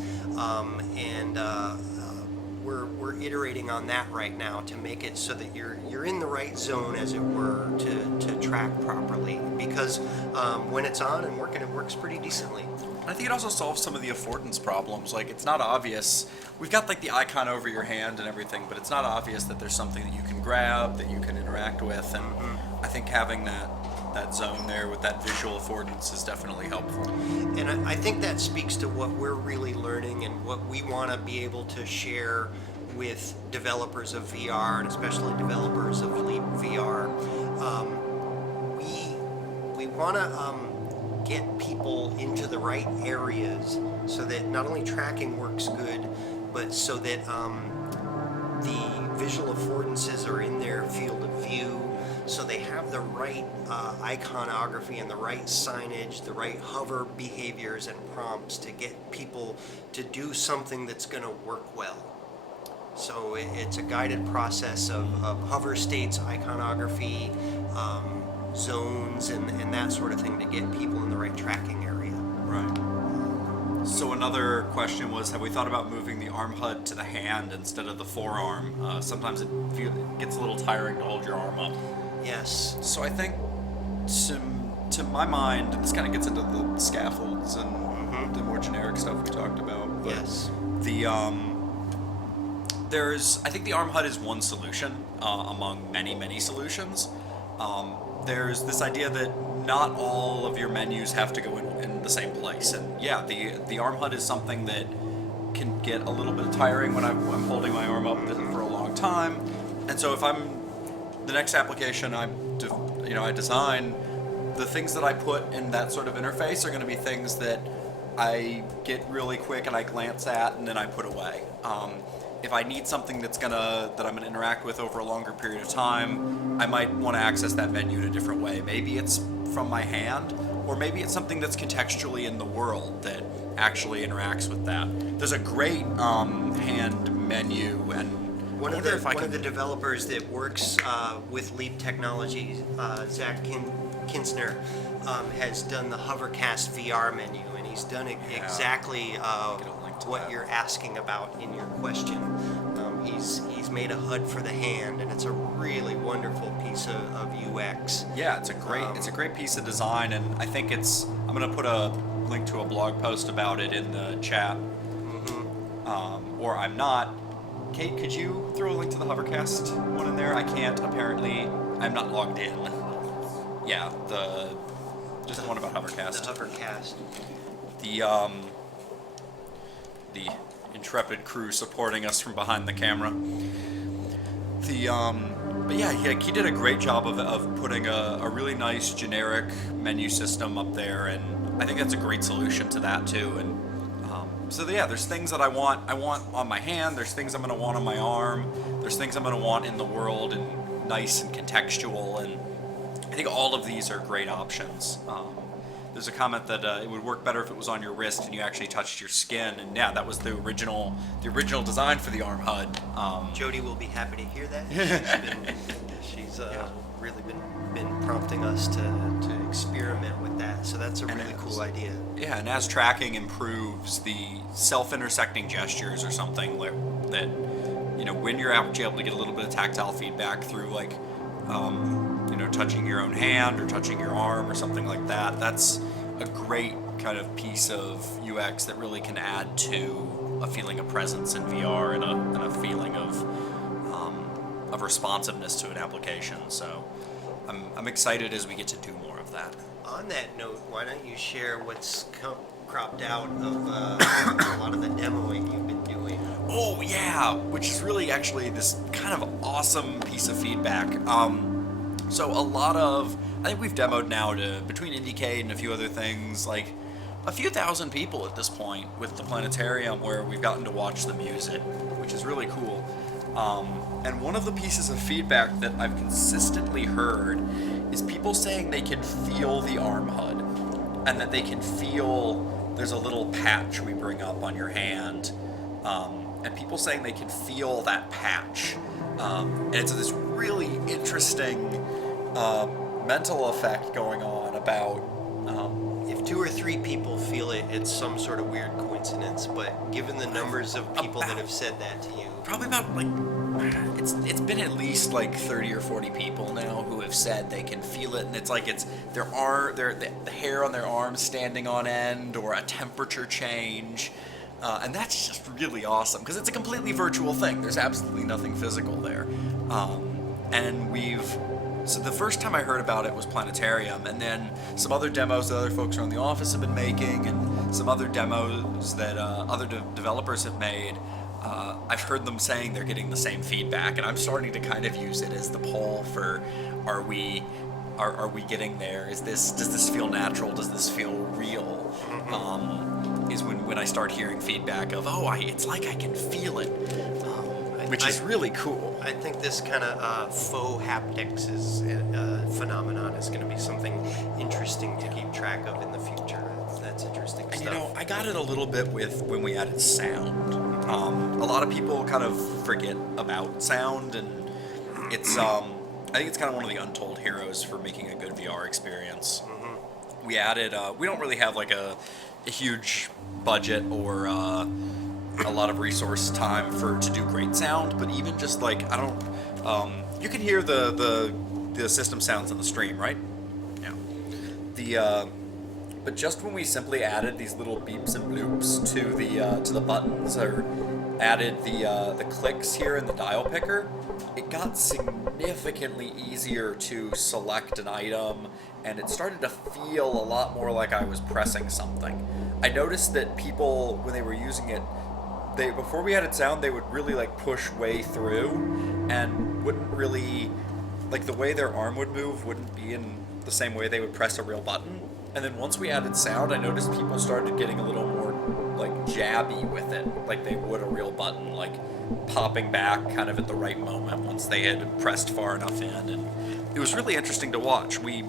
We're iterating on that right now to make it so that you're in the right zone, as it were, to track properly. Because when it's on and working, it works pretty decently. I think it also solves some of the affordance problems. Like, it's not obvious. We've got like the icon over your hand and everything, but it's not obvious that there's something that you can grab, that you can interact with. And I think having that zone there with that visual affordance is definitely helpful. And I think that speaks to what we're really learning and what we want to be able to share with developers of VR, and especially developers of Leap VR. We want to get people into the right areas so that not only tracking works good, but so that the visual affordances are in their field of view, so they have the right iconography and the right signage, the right hover behaviors and prompts to get people to do something that's going to work well. So it's a guided process of hover states, iconography, zones, and that sort of thing to get people in the right tracking area. Right. So another question was, have we thought about moving the arm HUD to the hand instead of the forearm? Sometimes it gets a little tiring to hold your arm up. Yes. So I think, to my mind, this kind of gets into the scaffolds and the more generic stuff we talked about. But Yes. I think the Arm HUD is one solution among many, many solutions. There's this idea that not all of your menus have to go in the same place. And yeah, the Arm HUD is something that can get a little bit tiring when I'm holding my arm up for a long time. And so if the next application I design, the things that I put in that sort of interface are going to be things that I get really quick and I glance at and then I put away. If I need something that I'm gonna interact with over a longer period of time, I might want to access that menu in a different way. Maybe it's from my hand, or maybe it's something that's contextually in the world that actually interacts with that. There's a great hand menu, and One of the developers that works with Leap Technologies, Zach Kinsner, has done the Hovercast VR menu, and he's done exactly what you're asking about in your question. He's made a HUD for the hand, and it's a really wonderful piece of UX. Yeah, it's a great piece of design, and I think I'm gonna put a link to a blog post about it in the chat, or I'm not. Kate, could you throw a link to the Hovercast one in there? I can't, apparently. I'm not logged in. Yeah, the one about Hovercast. The Hovercast. The intrepid crew supporting us from behind the camera. But yeah, he did a great job of putting a really nice generic menu system up there, and I think that's a great solution to that too. And so yeah, there's things that I want on my hand, there's things I'm going to want on my arm, there's things I'm going to want in the world, and nice and contextual, and I think all of these are great options. There's a comment that it would work better if it was on your wrist and you actually touched your skin, and yeah, that was the original design for the Arm HUD. Jody will be happy to hear that. She's really been prompting us to experiment with that, so that's a really cool idea. Yeah, and as tracking improves, the self-intersecting gestures or something that when you're actually able to get a little bit of tactile feedback through touching your own hand or touching your arm or something like that, that's a great kind of piece of UX that really can add to a feeling of presence in VR and a feeling of responsiveness to an application. So I'm excited as we get to do more of that. On that note, why don't you share what's cropped out of a lot of the demoing you've been doing? Oh yeah, which is really actually this kind of awesome piece of feedback. So I think we've demoed now to between Indiecade and a few other things, like a few thousand people at this point with the Planetarium, where we've gotten to watch the music, which is really cool. And one of the pieces of feedback that I've consistently heard is people saying they can feel the Arm HUD, and that they can feel there's a little patch we bring up on your hand, and people saying they can feel that patch. And it's this really interesting mental effect going on about. If 2 or 3 people feel it, it's some sort of weird coincidence. But given the numbers of people that have said that to you, Probably about like it's been at least like 30 or 40 people now who have said they can feel it, and it's like the hair on their arms standing on end, or a temperature change, and that's just really awesome because it's a completely virtual thing. There's absolutely nothing physical there, and so the first time I heard about it was Planetarium, and then some other demos that other folks around the office have been making, and some other demos that other developers have made. I've heard them saying they're getting the same feedback, and I'm starting to kind of use it as the poll for are we getting there? Does this feel natural? Does this feel real? Is when I start hearing feedback of it's like I can feel it, which is really cool. I think this kind of faux haptics phenomenon is going to be something interesting to keep track of in the future. That's interesting And stuff. I got it a little bit when we added sound. A lot of people kind of forget about sound, and it's I think it's kind of one of the untold heroes for making a good VR experience. We added we don't really have like a huge budget or a lot of resource time to do great sound, but even just like you can hear the system sounds in the stream, right? Yeah. But just when we simply added these little beeps and bloops to the buttons, or added the clicks here in the dial picker, it got significantly easier to select an item, and it started to feel a lot more like I was pressing something. I noticed that people, when they were using it, before we added sound, they would really like push way through, and wouldn't really, like, the way their arm would move wouldn't be in the same way they would press a real button. And then once we added sound, I noticed people started getting a little more like jabby with it, like they would a real button, like popping back kind of at the right moment once they had pressed far enough in. And it was really interesting to watch. We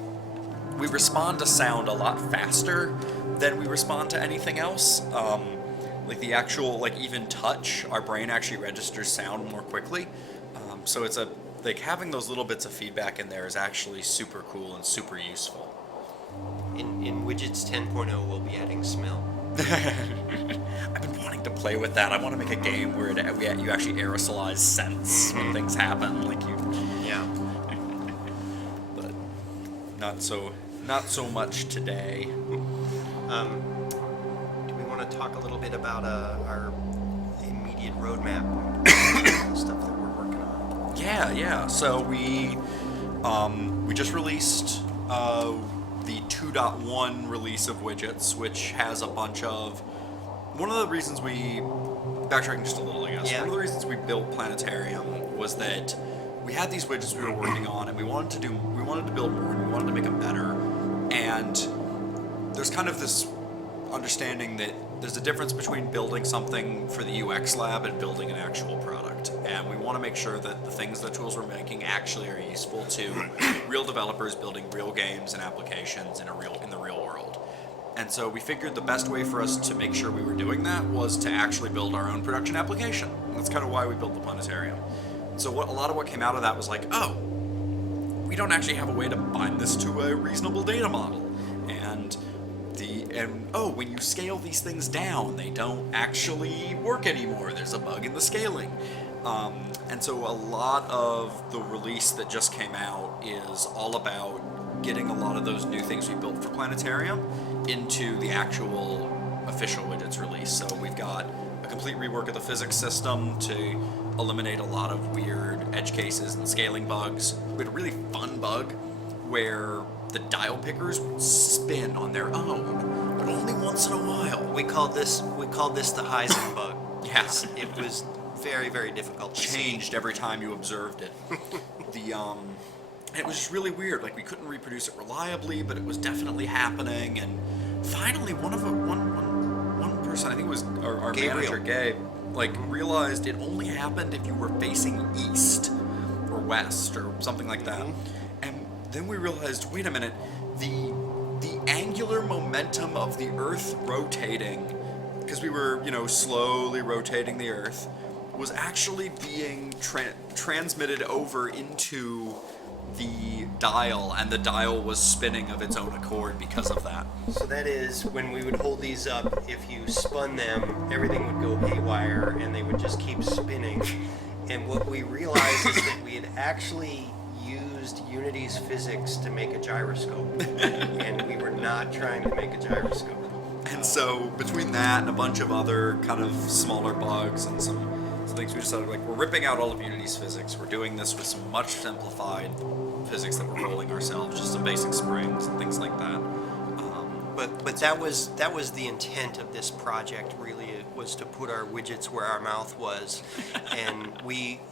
respond to sound a lot faster than we respond to anything else. Like the actual, like even touch, our brain actually registers sound more quickly. So it's like having those little bits of feedback in there is actually super cool and super useful. In Widgets 10.0, we'll be adding smell. I've been wanting to play with that. I want to make a game where you actually aerosolize scents when things happen, like you. Yeah. But not so much today. Do we want to talk a little bit about our immediate roadmap, stuff that we're working on? Yeah. So we just released the 2.1 release of Widgets, which has a bunch of. One of the reasons backtracking just a little, I guess. Yeah. One of the reasons we built Planetarium was that we had these widgets we were working on, and we wanted to build more, and we wanted to make them better. And there's kind of this understanding that there's a difference between building something for the UX lab and building an actual product. And we want to make sure that the tools we're making actually are useful to real developers building real games and applications in the real world. And so we figured the best way for us to make sure we were doing that was to actually build our own production application. And that's kind of why we built the Planetarium. So a lot of what came out of that was like, we don't actually have a way to bind this to a reasonable data model. And when you scale these things down, they don't actually work anymore. There's a bug in the scaling. And so a lot of the release that just came out is all about getting a lot of those new things we built for Planetarium into the actual official Widgets release. So we've got a complete rework of the physics system to eliminate a lot of weird edge cases and scaling bugs. We had a really fun bug where the dial pickers would spin on their own, but only once in a while. We called this the Heisen bug. Yeah. It was very, very difficult to Changed see. every time you observed it. It was just really weird. Like, we couldn't reproduce it reliably, but it was definitely happening. And finally, one person, I think it was our manager, Gabe, realized it only happened if you were facing east or west or something like that. And then we realized, wait a minute, the the angular momentum of the Earth rotating, because we were, slowly rotating the Earth, was actually being transmitted over into the dial, and the dial was spinning of its own accord because of that. So that is, when we would hold these up, if you spun them, everything would go haywire and they would just keep spinning. And what we realized is that we had actually used Unity's physics to make a gyroscope, and we were not trying to make a gyroscope. And so between that and a bunch of other kind of smaller bugs and some things, we decided, like, we're ripping out all of Unity's physics. We're doing this with some much simplified physics that we're rolling ourselves, just some basic springs and things like that. But that was the intent of this project. Really, it was to put our widgets where our mouth was, and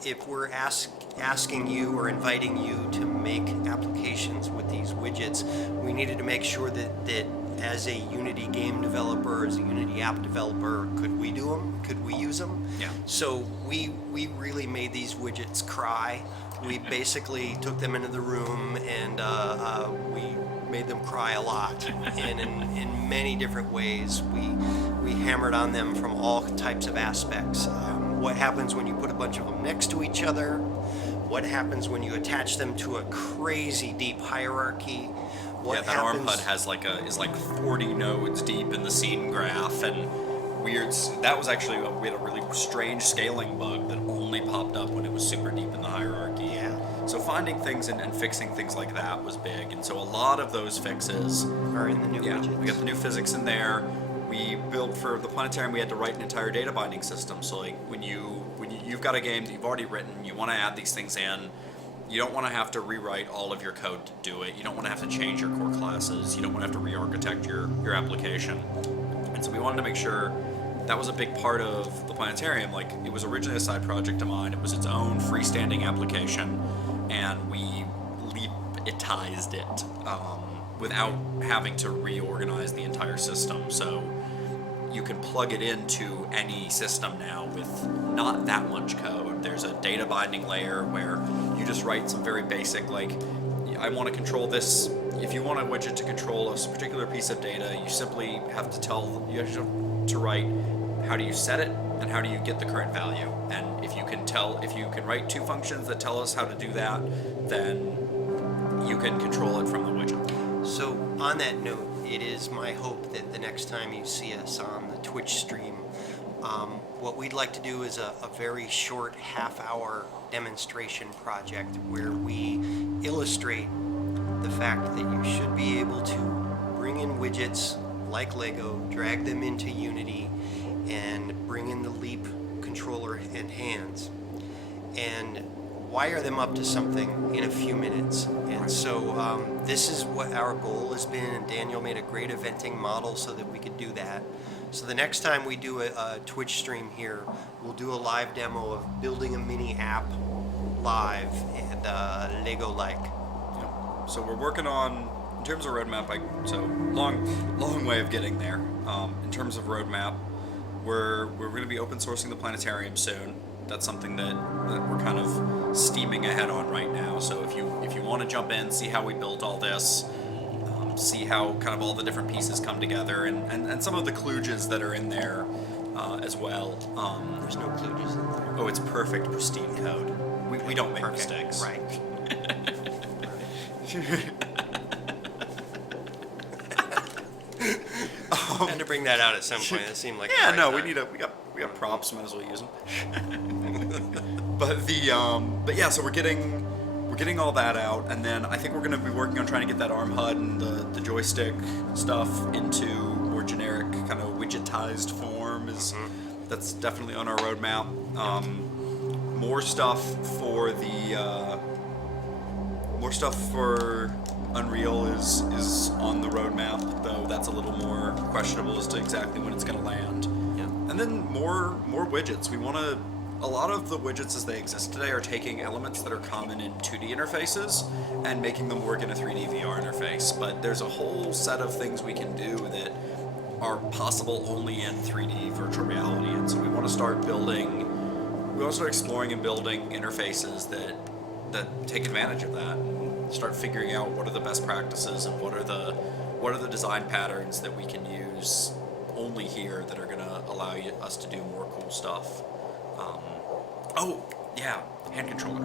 if we're asking you or inviting you to make applications with these widgets, we needed to make sure that as a Unity game developer, as a Unity app developer, could we do them? Could we use them? Yeah. So we really made these widgets cry. We basically took them into the room and we made them cry a lot, and in many different ways. We hammered on them from all types of aspects. What happens when you put a bunch of them next to each other? What happens when you attach them to a crazy deep hierarchy? What that Arm happens? HUD is like 40 nodes deep in the scene graph, and weird. That was actually we had a really strange scaling bug that only popped up when it was super deep in the hierarchy. Yeah. So finding things and fixing things like that was big, and so a lot of those fixes Are in the new Yeah, widgets. we got the new physics in there. We built for the Planetarium. We had to write an entire data binding system. So like when you've got a game that you've already written, you want to add these things in. You don't want to have to rewrite all of your code to do it. You don't want to have to change your core classes. You don't want to have to re-architect your application. And so we wanted to make sure that was a big part of the Planetarium. Like, it was originally a side project of mine. It was its own freestanding application, and we leapitized it without having to reorganize the entire system. So you can plug it into any system now with not that much code. There's a data binding layer where you just write some very basic, like, I want to control this. If you want a widget to control a particular piece of data, you simply have to write how do you set it and how do you get the current value. And if you can write two functions that tell us how to do that, then you can control it from the widget. So on that note, it is my hope that the next time you see us on the Twitch stream, what we'd like to do is a very short half-hour demonstration project where we illustrate the fact that you should be able to bring in widgets like Lego, drag them into Unity, and bring in the Leap controller and hands, and wire them up to something in a few minutes. And so this is what our goal has been, and Daniel made a great eventing model so that we could do that. So the next time we do a Twitch stream here, we'll do a live demo of building a mini app live and Lego-like. Yep. So we're working on, in terms of roadmap, so long way of getting there. In terms of roadmap, we're going to be open sourcing the Planetarium soon. That's something that we're kind of steaming ahead on right now. So if you want to jump in, see how we built all this, see how kind of all the different pieces come together, and some of the kludges that are in there as well. There's no kludges in there. Oh, it's perfect, pristine code. We don't make Perfect. mistakes. Right. Had to bring that out at some point. It seemed like the Yeah, right no, time. we got props. Might as well use them. But yeah, so we're getting all that out, and then I think we're going to be working on trying to get that Arm HUD and the joystick stuff into more generic kind of widgetized form. That's definitely on our roadmap. More stuff for Unreal is on the roadmap, though that's a little more questionable as to exactly when it's going to land. Yeah. And then more widgets. A lot of the widgets as they exist today are taking elements that are common in 2D interfaces and making them work in a 3D VR interface. But there's a whole set of things we can do that are possible only in 3D virtual reality. And so we want to start exploring and building interfaces that take advantage of that. Start figuring out what are the best practices and what are the what are the design patterns that we can use only here that are going to allow us to do more cool stuff. Oh, yeah, hand controller.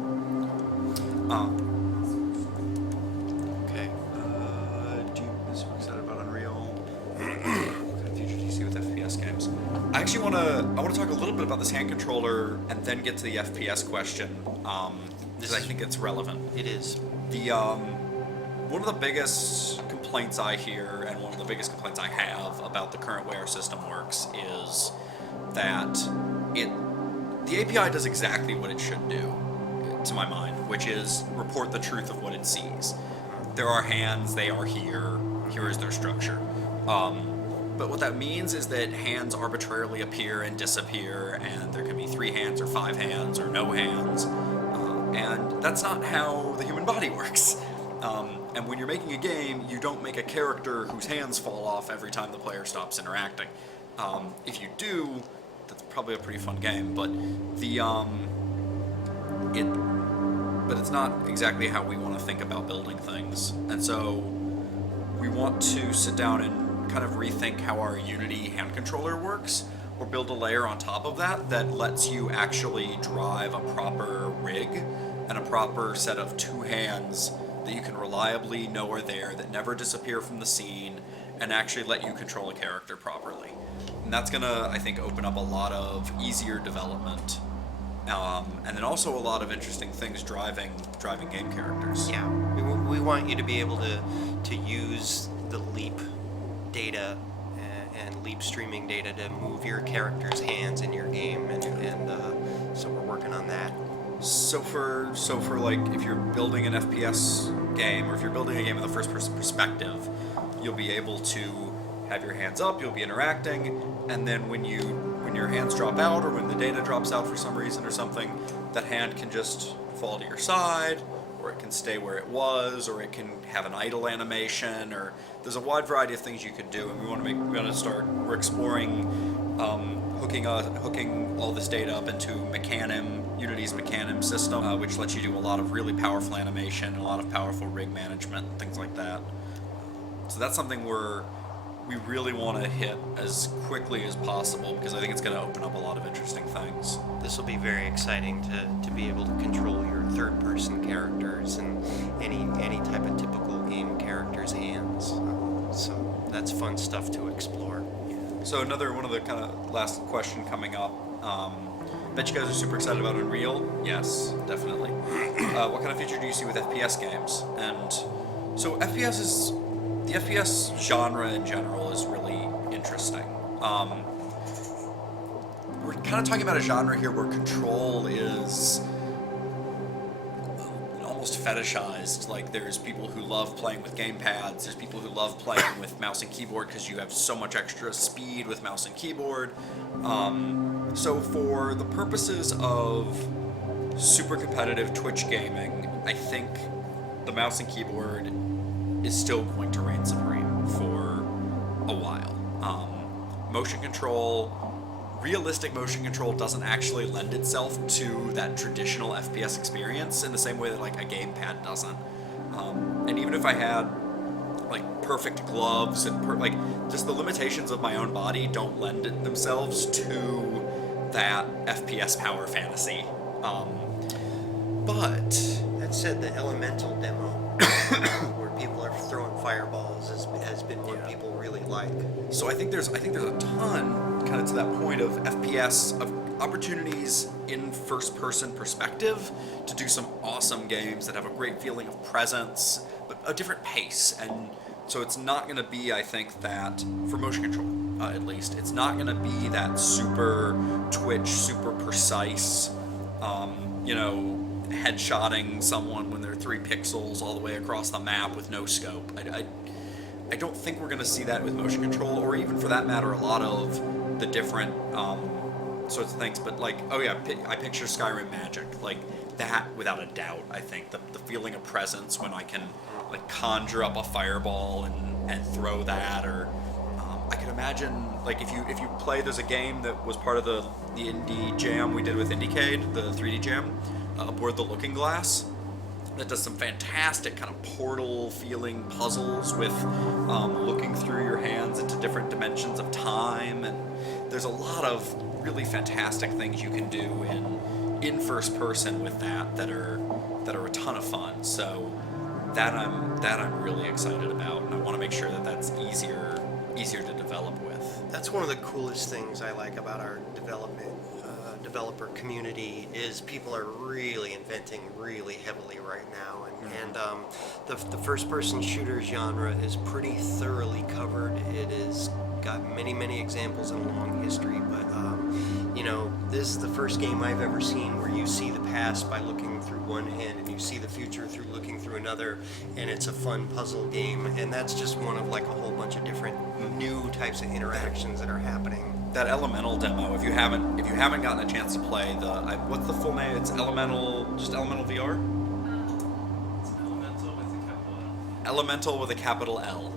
Okay. Do you super excited about Unreal? What kind of future do you see with FPS games? I actually want to talk a little bit about this hand controller and then get to the FPS question, because I think it's relevant. It is. The one of the biggest complaints I hear, and one of the biggest complaints I have about the current way our system works, is that the API does exactly what it should do, to my mind, which is report the truth of what it sees. There are hands, they are here, here is their structure. But what that means is that hands arbitrarily appear and disappear, and there can be 3 hands or 5 hands or no hands, and that's not how the human body works. And when you're making a game, you don't make a character whose hands fall off every time the player stops interacting. If you do, that's probably a pretty fun game, but it's not exactly how we want to think about building things. And so we want to sit down and kind of rethink how our Unity hand controller works, or build a layer on top of that that lets you actually drive a proper rig and a proper set of 2 hands that you can reliably know are there, that never disappear from the scene, and actually let you control a character properly. And that's gonna, I think, open up a lot of easier development, and then also a lot of interesting things driving game characters. Yeah, we want you to be able to use the leap data and leap streaming data to move your character's hands in your game, and so we're working on that. So for like, if you're building an FPS game, or if you're building a game in the first person perspective, you'll be able to have your hands up, you'll be interacting, and then when your hands drop out, or when the data drops out for some reason or something, that hand can just fall to your side, or it can stay where it was, or it can have an idle animation, or there's a wide variety of things you could do, and we're exploring hooking all this data up into Unity's Mechanim system, which lets you do a lot of really powerful animation, a lot of powerful rig management, things like that. So that's something we really want to hit as quickly as possible, because I think it's going to open up a lot of interesting things. This will be very exciting to be able to control your third-person characters and any type of typical game character's hands. So that's fun stuff to explore. So one of the kind of last question coming up. Bet you guys are super excited about Unreal. Yes, definitely. What kind of future do you see with FPS games? And so the FPS genre in general is really interesting. We're kind of talking about a genre here where control is almost fetishized. Like, there's people who love playing with gamepads, there's people who love playing with mouse and keyboard because you have so much extra speed with mouse and keyboard. So for the purposes of super competitive Twitch gaming, I think the mouse and keyboard is still going to reign supreme for a while. Realistic motion control doesn't actually lend itself to that traditional FPS experience in the same way that like a gamepad doesn't. And even if I had like perfect gloves and just the limitations of my own body don't lend themselves to that FPS power fantasy. But That said, the Elemental demo, where people are throwing fireballs, has been what people really like. so I think there's a ton kind of to that point of FPS, of opportunities in first-person perspective to do some awesome games that have a great feeling of presence, but a different pace. And so it's not going to be, I think, that for motion control, at least, it's not going to be that super Twitch, super precise, headshotting someone when they're 3 pixels all the way across the map with no scope. I don't think we're going to see that with motion control, or even for that matter, a lot of the different sorts of things. But like, oh yeah, I picture Skyrim Magic, like that without a doubt. I think the feeling of presence when I can like conjure up a fireball and throw that, or I could imagine like if you play, there's a game that was part of the indie jam we did with IndieCade, the 3D jam, aboard the Looking Glass. that does some fantastic kind of portal feeling puzzles with looking through your hands into different dimensions of time, and there's a lot of really fantastic things you can do in first person with that are a ton of fun. So that I'm really excited about, and I want to make sure that that's easier to develop with. That's one of the coolest things I like about our developer community is people are really inventing really heavily right now, and the first-person shooter genre is pretty thoroughly covered. It is got many examples and a long history, but this is the first game I've ever seen where you see the past by looking through one hand and you see the future through looking through another, and it's a fun puzzle game, and that's just one of like a whole bunch of different new types of interactions that are happening. That Elemental demo, if you haven't gotten a chance to play what's the full name? It's Elemental VR. It's Elemental with a capital L. Elemental with a capital L.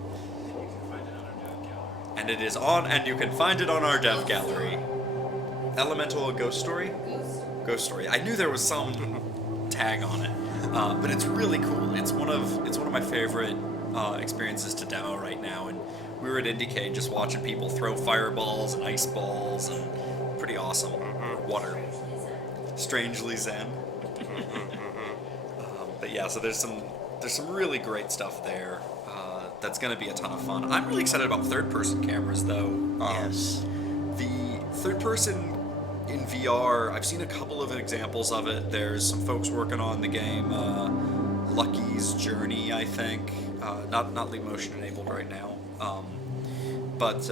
And you can find it on our dev gallery. And you can find it on our dev gallery. Elemental, a ghost story. Ghost story. I knew there was some tag on it, but it's really cool. It's one of my favorite experiences to demo right now, and we were at IndieCade just watching people throw fireballs and ice balls, and pretty awesome. Water. Strangely zen. But yeah, so there's some really great stuff there. That's going to be a ton of fun. I'm really excited about third-person cameras, though. Yes. The third-person in VR, I've seen a couple of examples of it. There's some folks working on the game Lucky's Journey, I think. Not Leap Motion enabled right now. But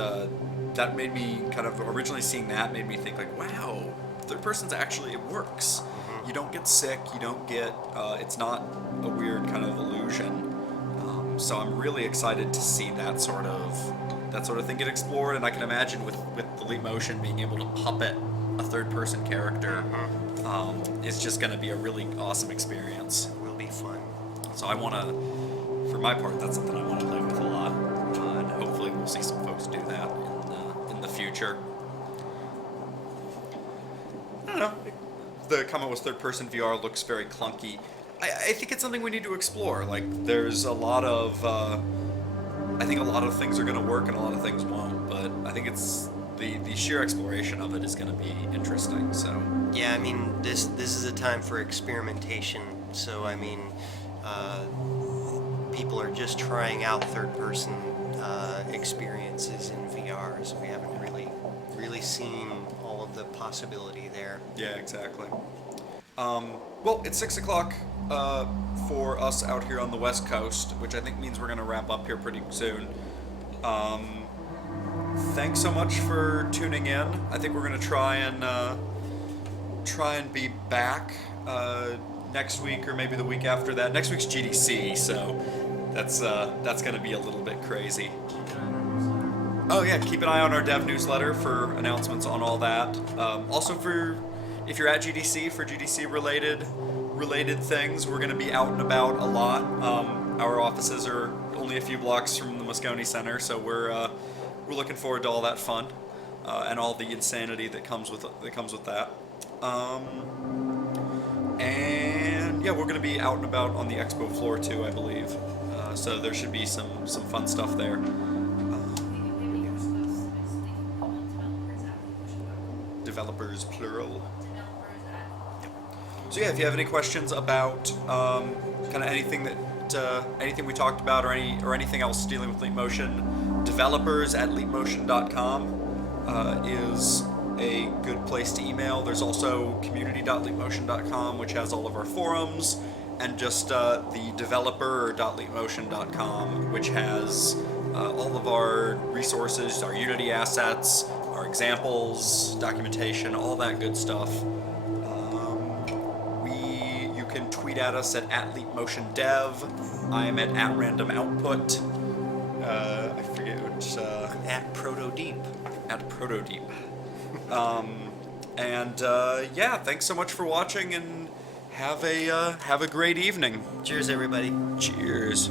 that made me kind of, originally seeing that made me think like, wow, third person's actually, it works. You don't get sick, you don't get, it's not a weird kind of illusion. So I'm really excited to see that sort of thing get explored, and I can imagine with the Leap Motion being able to puppet a third person character, it's just going to be a really awesome experience. It will be fun. So I want to, for my part, that's something I want to play with a lot, and hopefully we'll see some folks do that in the future. I don't know. The comment was third person VR looks very clunky. I think it's something we need to explore. Like, there's a lot of, I think a lot of things are going to work and a lot of things won't, but I think it's the sheer exploration of it is going to be interesting. So Yeah, I mean, this is a time for experimentation. So I mean, people are just trying out third-person experiences in VR. So we haven't really seen all of the possibility there. yeah, exactly. Well, it's 6 o'clock for us out here on the West Coast, which I think means we're going to wrap up here pretty soon. Thanks so much for tuning in. I think we're going to try and be back next week or maybe the week after that. Next week's GDC, so that's going to be a little bit crazy. Oh yeah, keep an eye on our dev newsletter for announcements on all that. Also, if you're at GDC for GDC related things, we're going to be out and about a lot. Our offices are only a few blocks from the Moscone Center, so we're looking forward to all that fun and all the insanity that comes with that. And yeah, we're going to be out and about on the expo floor too, I believe. So there should be some fun stuff there. Developers plural. So yeah, if you have any questions about kind of anything anything we talked about or anything else dealing with Leap Motion, developers@leapmotion.com is a good place to email. There's also community.leapmotion.com, which has all of our forums, and just the developer.leapmotion.com, which has all of our resources, our Unity assets, our examples, documentation, all that good stuff. You can tweet at us at @LeapMotionDev. I am at @RandomOutput. I forget which. I'm at ProtoDeep. At ProtoDeep. Yeah, thanks so much for watching, and have a great evening. Cheers, everybody. Cheers.